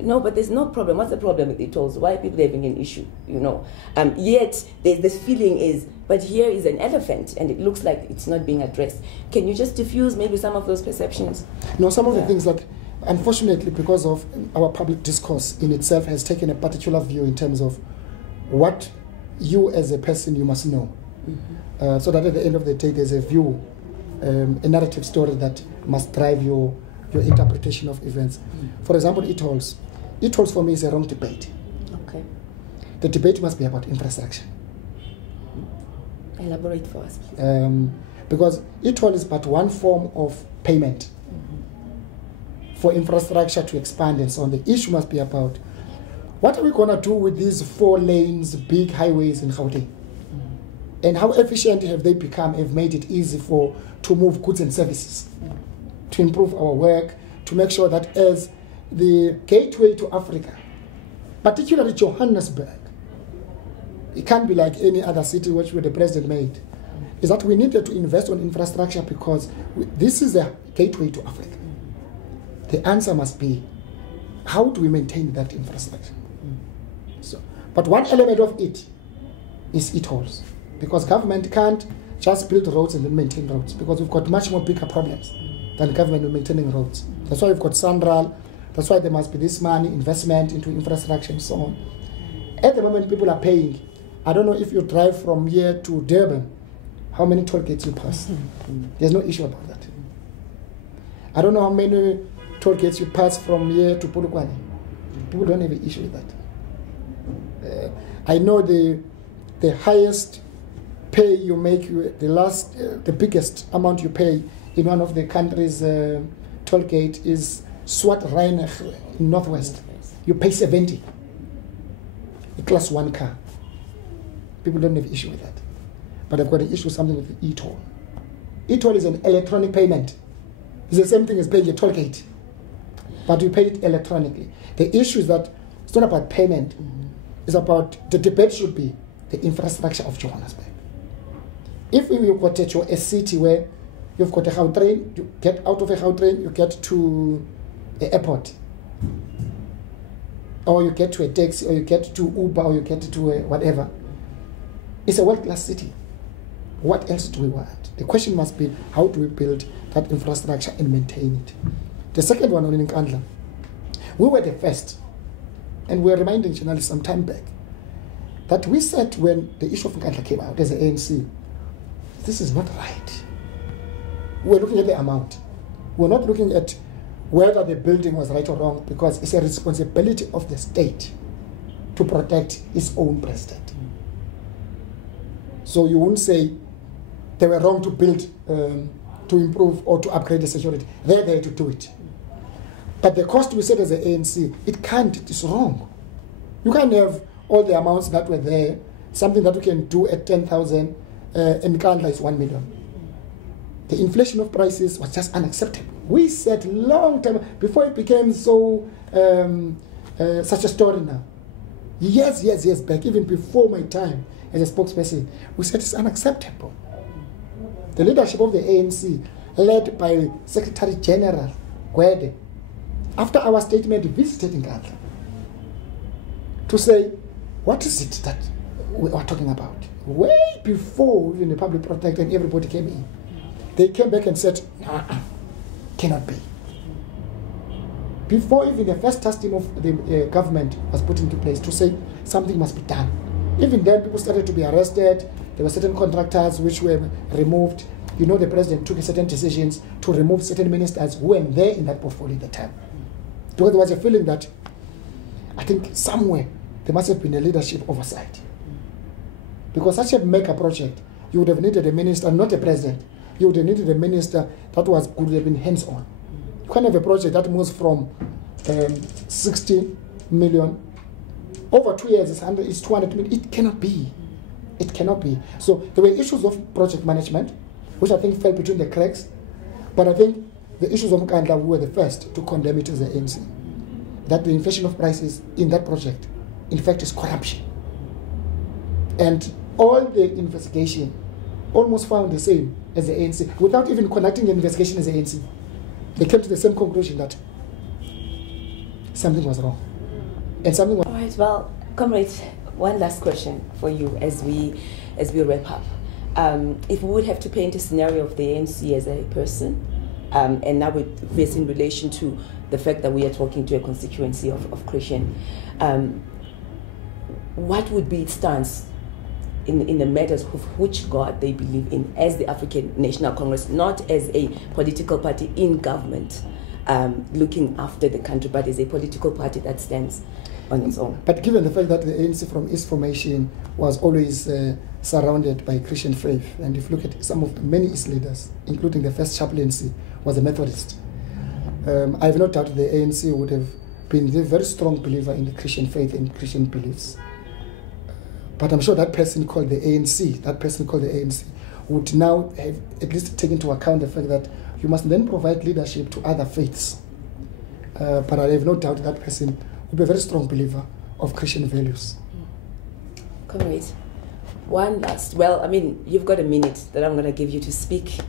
no, but there's no problem. What's the problem with e-tolls? Why are people having an issue? Yet this feeling is, but here is an elephant, and it looks like it's not being addressed. Can you just diffuse maybe some of those perceptions? No, some of the things that, unfortunately, because of our public discourse in itself, has taken a particular view in terms of what you as a person you must know, so that at the end of the day there's a view, a narrative story that must drive your interpretation of events. For example, e-tolls. E-tolls for me is a wrong debate. Okay. The debate must be about infrastructure. Elaborate for us, please. Because e-toll is but one form of payment for infrastructure to expand and so on. The issue must be about what are we going to do with these 4 lanes, big highways in Gauteng? And how efficient have they become, have made it easy to move goods and services, to improve our work, to make sure that as the gateway to Africa, particularly Johannesburg, it can't be like any other city which the president made, is that we needed to invest on infrastructure because this is a gateway to Africa. The answer must be, how do we maintain that infrastructure? But one element of it is e-tolls, because government can't just build roads and then maintain roads, because we've got much more bigger problems than government in maintaining roads. That's why we've got SANRAL, that's why there must be this money, investment into infrastructure and so on. At the moment, people are paying. I don't know if you drive from here to Durban, how many toll gates you pass. There's no issue about that. I don't know how many toll gates you pass from here to Polokwane. People don't have an issue with that. I know the highest pay you make, the biggest amount you pay in one of the country's toll gate is Swart Rheinach in Northwest. You pay 70. A class 1 car. People don't have issue with that. But I've got an issue with something with the e-toll. E-toll is an electronic payment. It's the same thing as paying a toll gate, but we pay it electronically. The issue is that it's not about payment. is about, the debate should be the infrastructure of Johannesburg. If you've got a city where you've got a Gautrain, you get out of a Gautrain, you get to the airport, or you get to a taxi, or you get to Uber, or you get to a whatever. It's a world-class city. What else do we want? The question must be, how do we build that infrastructure and maintain it? The second one on Nkandla, we were the first, and we were reminding journalists some time back that we said when the issue of Nkandla came out as the ANC, this is not right. We're looking at the amount. We're not looking at whether the building was right or wrong, because it's a responsibility of the state to protect its own president. So you wouldn't say they were wrong to build, to improve or to upgrade the security. They're there to do it. But the cost we said as the ANC, it can't, it is wrong. You can't have all the amounts that were there, something that you can do at 10,000, and Nkandla is 1 million. The inflation of prices was just unacceptable. We said long time, before it became so, such a story now. Years back, even before my time as a spokesperson, we said it's unacceptable. The leadership of the ANC, led by Secretary General Gwede, after our statement, visited Nkandla to say, what is it that we are talking about? Way before even the public protector and everybody came in. They came back and said, cannot be. Before even the first task team of the government was put into place to say something must be done. Even then, people started to be arrested. There were certain contractors which were removed. You know, the president took certain decisions to remove certain ministers who were there in that portfolio at the time. Because there was a feeling that, I think somewhere, there must have been a leadership oversight. Because such a mega project, you would have needed a minister, not a president. You would have needed a minister that would have been hands-on. You can't have a project that moves from 60 million, over 2 years it's 200 million. It cannot be. It cannot be. So there were issues of project management, which I think fell between the cracks. But I think the issues of Nkandla, we were the first to condemn it as the ANC. That the inflation of prices in that project, in fact, is corruption. And all the investigation almost found the same as the ANC, without even conducting the investigation as the ANC. They came to the same conclusion that something was wrong. And something was... All right, well, comrades, one last question for you as we wrap up. If we would have to paint a scenario of the ANC as a person, and now with this in relation to the fact that we are talking to a constituency of Christian, what would be its stance in the matters of which God they believe in as the African National Congress, not as a political party in government looking after the country, but as a political party that stands on its own? But given the fact that the ANC from its formation was always surrounded by Christian faith, and if you look at some of the many its leaders, including the first chaplaincy, was a Methodist. I have no doubt the ANC would have been a very strong believer in the Christian faith and Christian beliefs. But I'm sure that person called the ANC, would now have at least take into account the fact that you must then provide leadership to other faiths. But I have no doubt that person would be a very strong believer of Christian values. Comrades, one last, well, I mean, you've got a minute that I'm going to give you to speak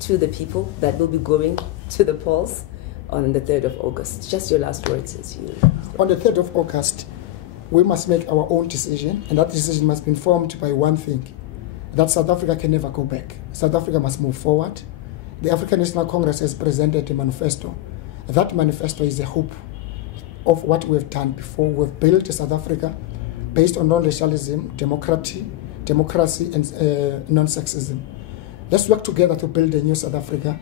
to the people that will be going to the polls on the 3rd of August. Just your last words as you... On the 3rd of August, we must make our own decision, and that decision must be informed by one thing, that South Africa can never go back. South Africa must move forward. The African National Congress has presented a manifesto. That manifesto is a hope of what we've done before. We've built a South Africa based on non-racialism, democracy, and non-sexism. Let's work together to build a new South Africa,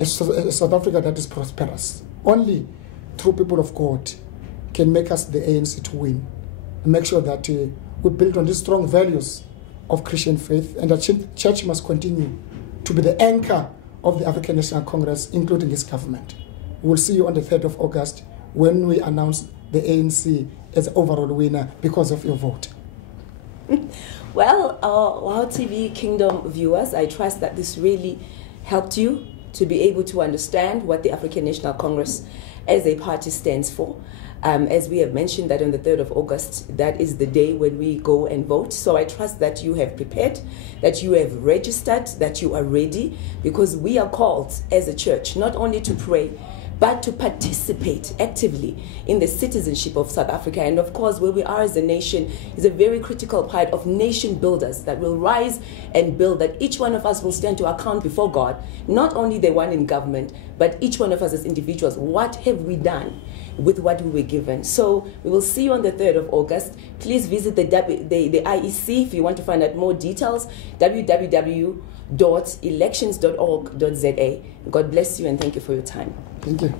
a South Africa that is prosperous. Only through people of God can make us the ANC to win, and make sure that we build on these strong values of Christian faith, and the church must continue to be the anchor of the African National Congress, including its government. We'll see you on the 3rd of August when we announce the ANC as the overall winner because of your vote. Well, Wow TV Kingdom viewers, I trust that this really helped you to be able to understand what the African National Congress as a party stands for. As we have mentioned that on the 3rd of August, that is the day when we go and vote. So I trust that you have prepared, that you have registered, that you are ready, because we are called as a church not only to pray, but to participate actively in the citizenship of South Africa. And of course, where we are as a nation is a very critical part of nation builders that will rise and build, that each one of us will stand to account before God, not only the one in government, but each one of us as individuals. What have we done with what we were given? So we will see you on the 3rd of August. Please visit the IEC if you want to find out more details, www.elections.org.za. God bless you and thank you for your time. Thank you.